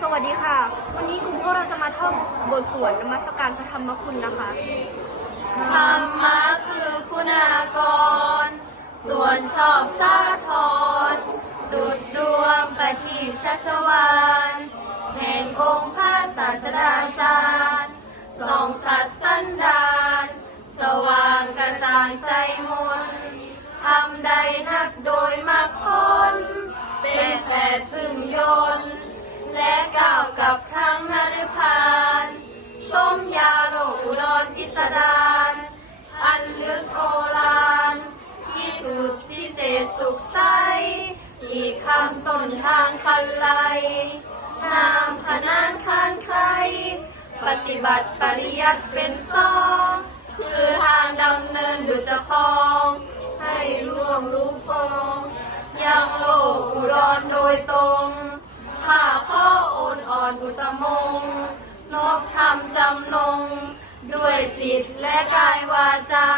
สวัสดีค่ะ วันนี้กลุ่มพวกเราจะมาท่องบทสวดนมัสการพระธรรมคุณนะคะ ธรรมะคือคุณากร ส่วนชอบสาทรดุดดวงประทีปชัชวานแห่งองค์พระศาสดาจารย์ส่องสัตว์สันดาน สว่างกระจ่างใจมนทำใดนักโด ดารอันลึกโอฬารที่สุดพิเศษสุขใสอีกคำต้นทางคันไลนามขนานคานใคร ปฏิบัติปริยัติเป็นซอง คือทางดำเนินดุจคลอง ให้ร่วงรู้พงยังโลกอุดรโดยตรงข้าข้อโอนอ่อนอุตมงนบธรรมจำนง ด้วยจิตและกายวาจา